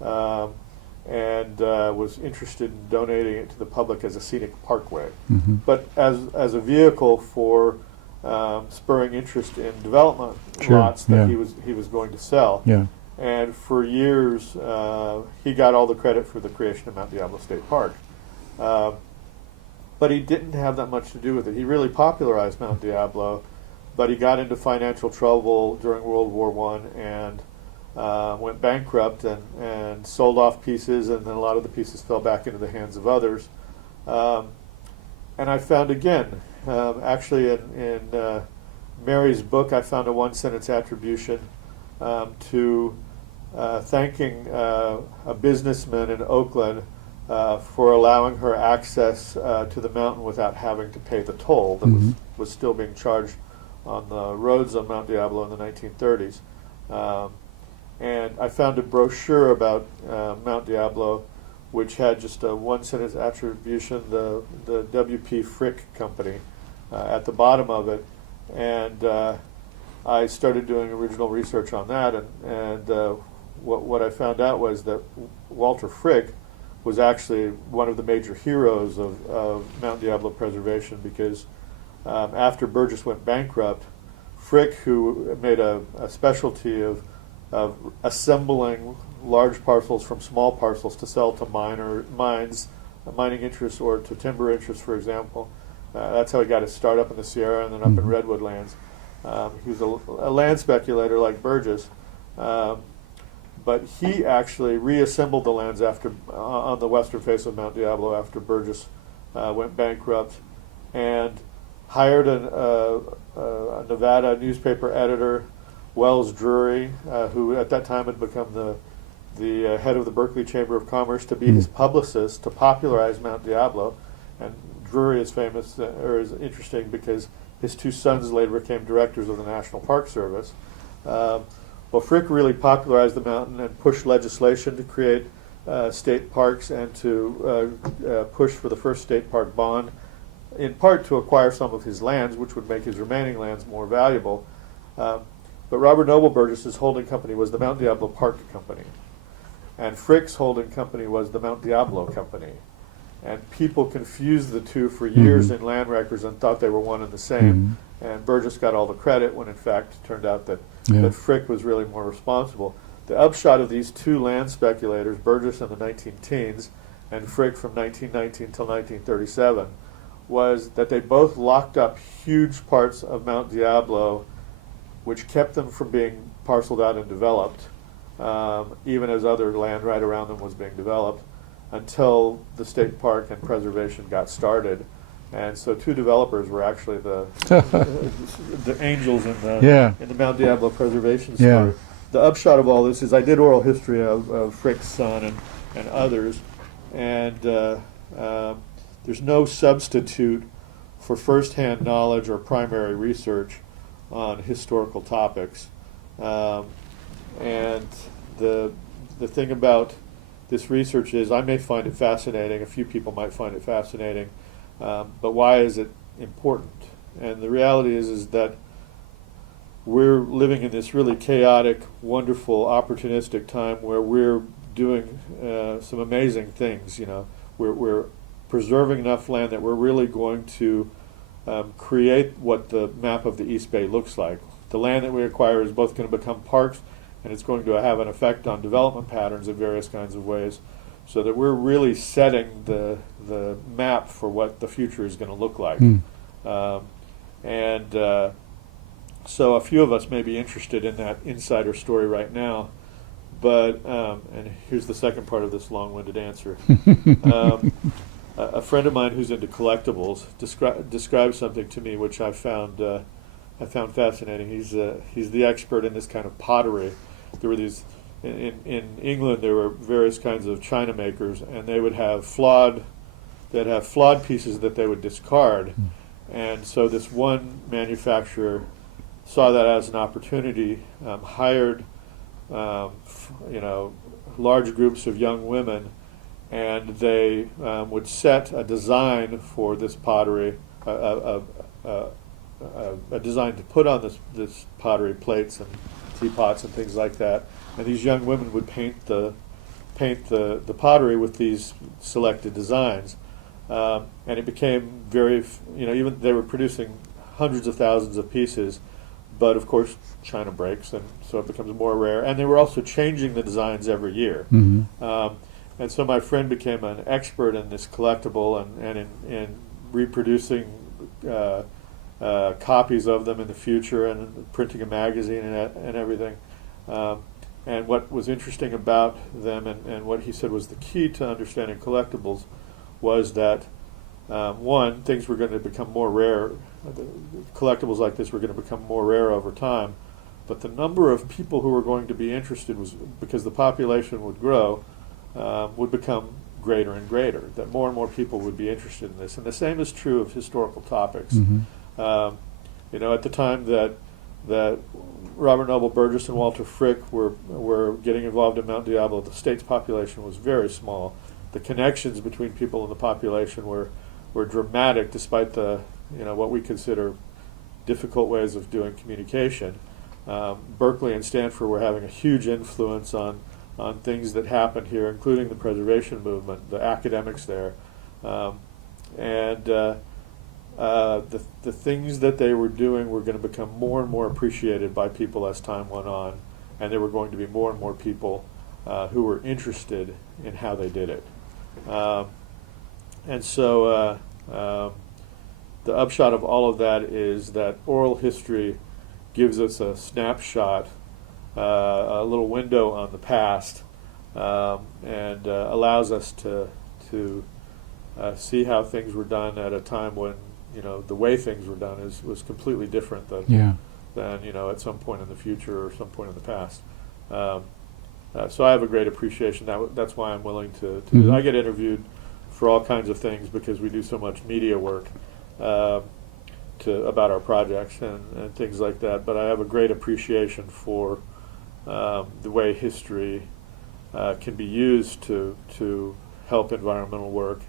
and was interested in donating it to the public as a scenic parkway, Mhm. but as a vehicle for spurring interest in development Sure, lots that yeah. he was going to sell. Yeah. And for years, he got all the credit for the creation of Mount Diablo State Park. But he didn't have that much to do with it. He really popularized Mount Diablo, but he got into financial trouble during World War I and went bankrupt and sold off pieces, and then a lot of the pieces fell back into the hands of others. And I found again, actually in Mary's book, I found a 1-sentence attribution to thanking a businessman in Oakland for allowing her access to the mountain without having to pay the toll that Mhm. was still being charged on the roads on Mount Diablo in the 1930s. And I found a brochure about Mount Diablo, which had just a 1-sentence attribution, the W.P. Frick Company, at the bottom of it. And I started doing original research on that, and what I found out was that Walter Frick was actually one of the major heroes of Mount Diablo preservation, because after Burgess went bankrupt, Frick, who made a specialty of assembling large parcels from small parcels to sell to mining interests, or to timber interests, for example. That's how he got his start up in the Sierra and then up in Mhm. redwood lands. He was a land speculator like Burgess, but he actually reassembled the lands on the western face of Mount Diablo after Burgess went bankrupt, and hired a Nevada newspaper editor, Wells Drury, who at that time had become the head of the Berkeley Chamber of Commerce, to be his publicist to popularize Mount Diablo. And Drury is famous, or is interesting, because his 2 sons later became directors of the National Park Service. Well, Frick really popularized the mountain and pushed legislation to create state parks and to push for the first state park bond, in part to acquire some of his lands, which would make his remaining lands more valuable. But Robert Noble Burgess's holding company was the Mount Diablo Park Company, and Frick's holding company was the Mount Diablo Company. And people confused the two for years Mhm. in land records and thought they were one and the same. And Burgess got all the credit, when in fact it turned out that Frick was really more responsible. The upshot of these 2 land speculators, Burgess in the 19-teens and Frick from 1919 till 1937, was that they both locked up huge parts of Mount Diablo, which kept them from being parceled out and developed, even as other land right around them was being developed, until the state park and preservation got started. And so 2 developers were actually the angels in the Mount Diablo preservation story. Yeah. The upshot of all this is I did oral history of Frick's son and others, and there's no substitute for first-hand knowledge or primary research on historical topics. And the thing about this research is, I may find it fascinating, a few people might find it fascinating, but why is it important? And the reality is that we're living in this really chaotic, wonderful, opportunistic time where we're doing some amazing things. You know, we're preserving enough land that we're really going to create what the map of the East Bay looks like. The land that we acquire is both going to become parks, and it's going to have an effect on development patterns in various kinds of ways, so that we're really setting the map for what the future is going to look like. So a few of us may be interested in that insider story right now, but, and here's the second part of this long-winded answer. A friend of mine who's into collectibles described something to me which I found fascinating. He's the expert in this kind of pottery. There were these in England. There were various kinds of china makers, and they would have flawed pieces that they would discard. And so this one manufacturer saw that as an opportunity, hired large groups of young women, and they would set a design for this pottery, a design to put on this pottery, plates and teapots and things like that. And these young women would paint the pottery with these selected designs, and it became very, even they were producing hundreds of thousands of pieces, but of course China breaks, and so it becomes more rare. And they were also changing the designs every year. And so my friend became an expert in this collectible and in reproducing copies of them in the future and printing a magazine and everything. And what was interesting about them and what he said was the key to understanding collectibles was that, one, things were going to become more rare. Collectibles like this were going to become more rare over time. But the number of people who were going to be interested was, because the population would grow, would become greater and greater, that more and more people would be interested in this. And the same is true of historical topics. At the time that Robert Noble Burgess and Walter Frick were getting involved in Mount Diablo, the state's population was very small. The connections between people in the population were dramatic, despite the what we consider difficult ways of doing communication. Berkeley and Stanford were having a huge influence on things that happened here, including the preservation movement, the academics there, and the things that they were doing were going to become more and more appreciated by people as time went on, and there were going to be more and more people who were interested in how they did it. And so the upshot of all of that is that oral history gives us a snapshot, a little window on the past, and allows us to see how things were done at a time when the way things were done was completely different than at some point in the future or some point in the past. So I have a great appreciation. That's why I'm willing to do it. I get interviewed for all kinds of things because we do so much media work about our projects and things like that. But I have a great appreciation for the way history can be used to help environmental work,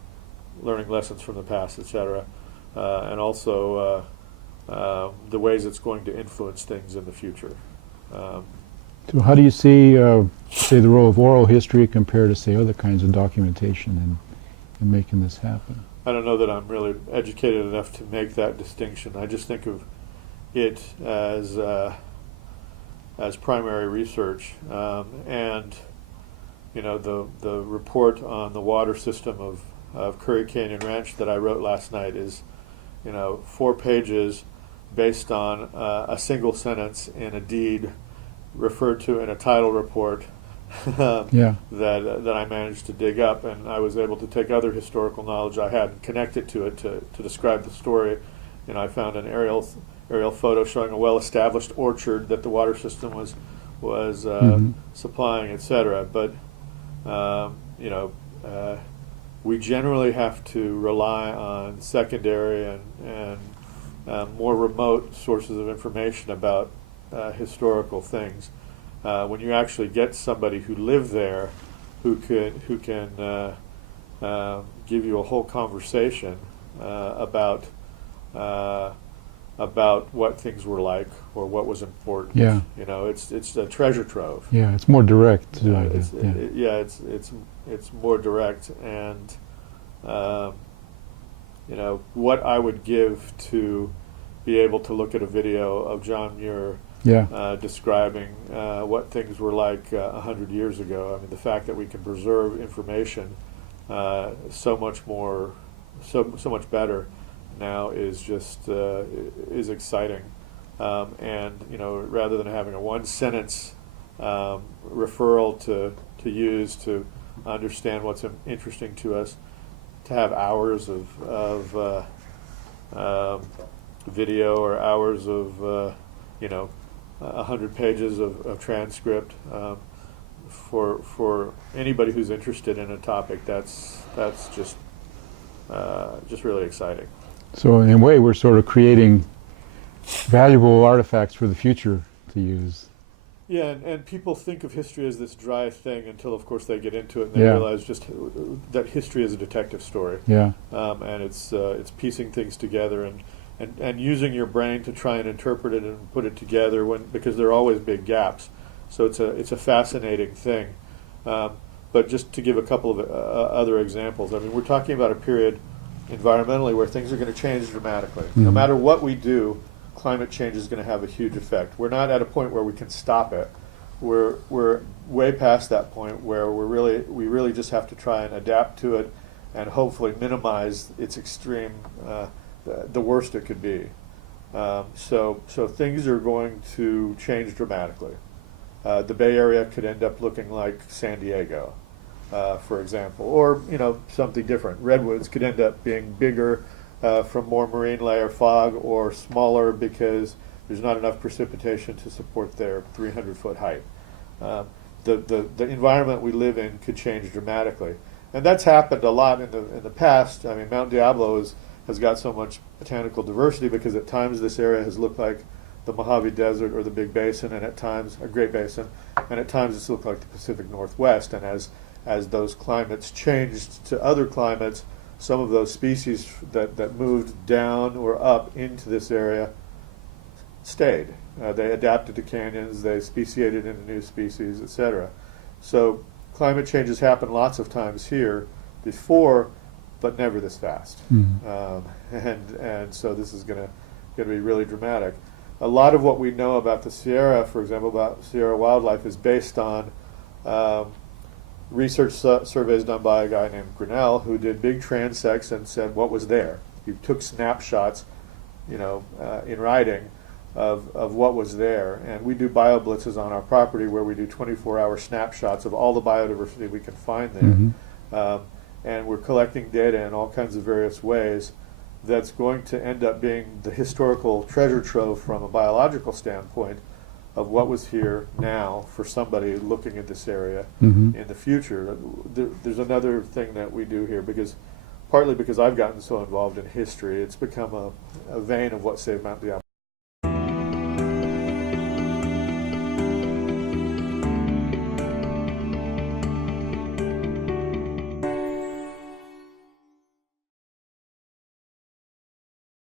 learning lessons from the past, etc., and also the ways it's going to influence things in the future. So how do you see, say, the role of oral history compared to, say, other kinds of documentation in making this happen? I don't know that I'm really educated enough to make that distinction. I just think of it as primary research, and the report on the water system of Curry Canyon Ranch that I wrote last night is 4 pages based on a single sentence in a deed referred to in a title report that I managed to dig up, and I was able to take other historical knowledge I had and connect it to describe the story. I found an aerial photo showing a well-established orchard that the water system was supplying, etc. But we generally have to rely on secondary and more remote sources of information about historical things. When you actually get somebody who lived there, who can give you a whole conversation about what things were like or what was important. Yeah. It's a treasure trove. Yeah, it's more direct. It's more direct, and what I would give to be able to look at a video of John Muir describing what things were like 100 years ago. I mean, the fact that we can preserve information so much better now is just is exciting. And rather than having a one-sentence referral to use to understand what's interesting to us, to have hours of video or hours of 100 pages of transcript, for anybody who's interested in a topic, that's just really exciting. So in a way, we're sort of creating valuable artifacts for the future to use. Yeah, and people think of history as this dry thing until, of course, they get into it and they Yeah. realize just that history is a detective story, Yeah. and it's piecing things together and using your brain to try and interpret it and put it together because there are always big gaps. So it's a fascinating thing. But just to give a couple of other examples, I mean, we're talking about a period environmentally where things are going to change dramatically. No matter what we do, climate change is going to have a huge effect. We're not at a point where we can stop it. We're way past that point where we really just have to try and adapt to it and hopefully minimize its extreme, the worst it could be. So things are going to change dramatically. The Bay Area could end up looking like San Diego, for example, or something different. Redwoods could end up being bigger from more marine layer fog, or smaller because there's not enough precipitation to support their 300-foot height. The environment we live in could change dramatically, and that's happened a lot in the past. I mean, Mount Diablo has got so much botanical diversity because at times this area has looked like the Mojave Desert or the Big Basin, and at times a Great Basin, and at times it's looked like the Pacific Northwest. And as those climates changed to other climates, some of those species that moved down or up into this area stayed. They adapted to canyons, they speciated into new species, etc. So climate changes happen lots of times here before, but never this fast. And so this is going to be really dramatic. A lot of what we know about the Sierra, for example, about Sierra wildlife, is based on research surveys done by a guy named Grinnell, who did big transects and said what was there. He took snapshots, in writing of what was there. And we do bioblitzes on our property where we do 24-hour snapshots of all the biodiversity we can find there. And we're collecting data in all kinds of various ways that's going to end up being the historical treasure trove from a biological standpoint of what was here now for somebody looking at this area in the future. There's another thing that we do here, partly because I've gotten so involved in history, it's become a vein of what saved Mount Diablo.